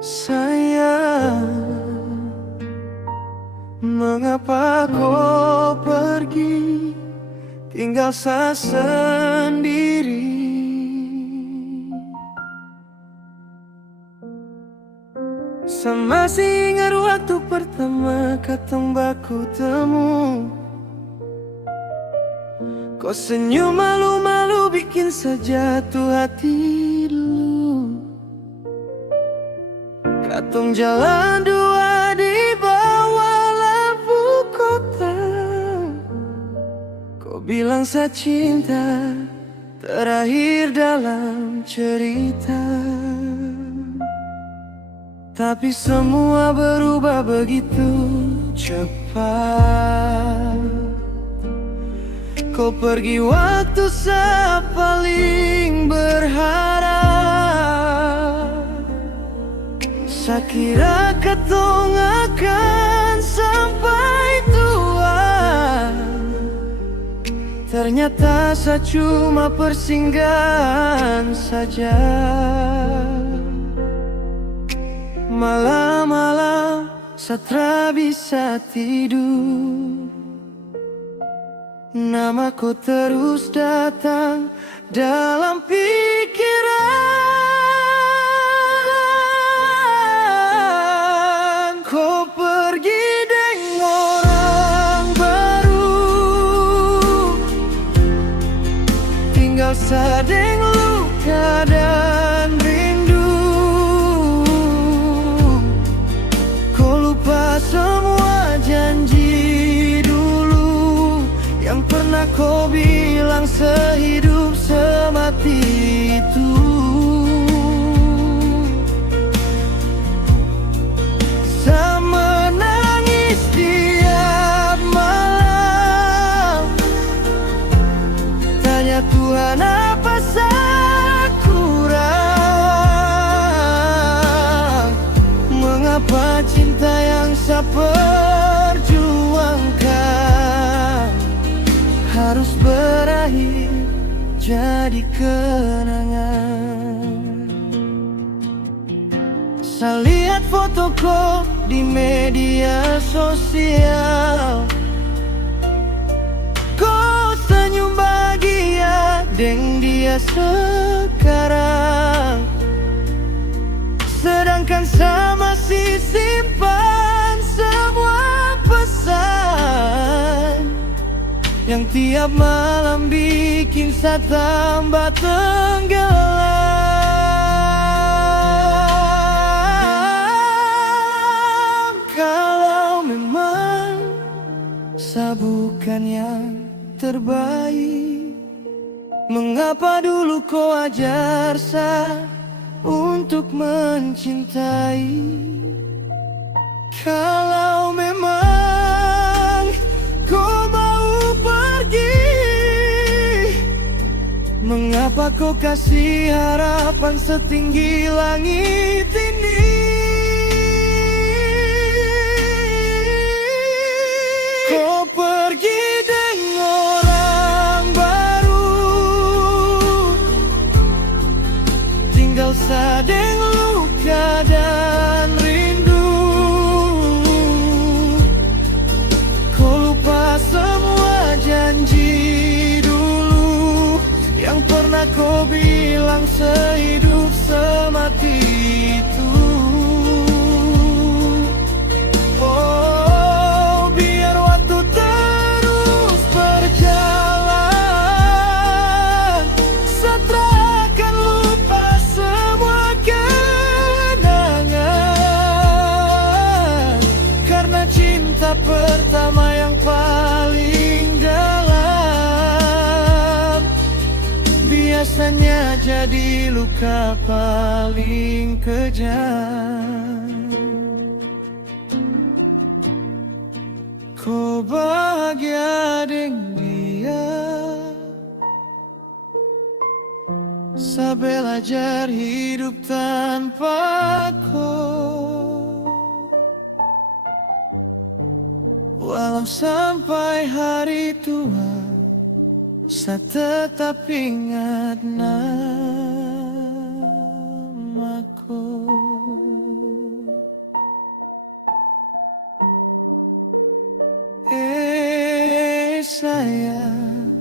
Sayang, mengapa kau pergi, tinggal saya sendiri? Saya masih ingat waktu pertama katong baku temu. Kau senyum malu-malu bikin saya jatuh hati dulu. Katong jalan dua di bawah lampu kota. Kau bilang saya cinta terakhir dalam cerita. Tapi semua berubah begitu cepat. Kau pergi waktu saya paling berharap. Saya kira katong akan sampai tua. Ternyata saya cuma persinggahan saja. Malam-malam saya tak bisa tidur. Namaku terus datang dalam pikiran. Kau pergi dengan orang baru, tinggal saya dengan luka dan rindu. Kau lupa semua janji dulu yang pernah kau bilang sehidup semati itu. Saya menangis tiap malam, tanya Tuhan apa saya kurang. Mengapa cinta yang saya perjuangkan harus berakhir jadi kenangan. Saya lihat foto kau di media sosial. Kau senyum bahagia dengan dia sekarang, sedangkan saya masih simpan semua pesan yang tiap malam bikin saya tambah tenggelam. Kalau memang saya bukan yang terbaik, mengapa dulu kau ajar saya untuk mencintai? Kalau memang kau mau pergi, mengapa kau kasih harapan setinggi langit ini? Kau pergi dengan orang baru, tinggal saya dengan luka dan rindu. Kau lupa semua janji dulu yang pernah kau bilang sehidup semati itu. Oh, biar waktu terus berjalan, saya akan lupa semua kenangan. Karena cinta pertama yang paling dalam biasanya jadi luka paling kejam. Kau bahagia dengan dia, saya belajar hidup tanpa kau. Walau sampai hari tua, saya tetap ingat namaku. Sayang,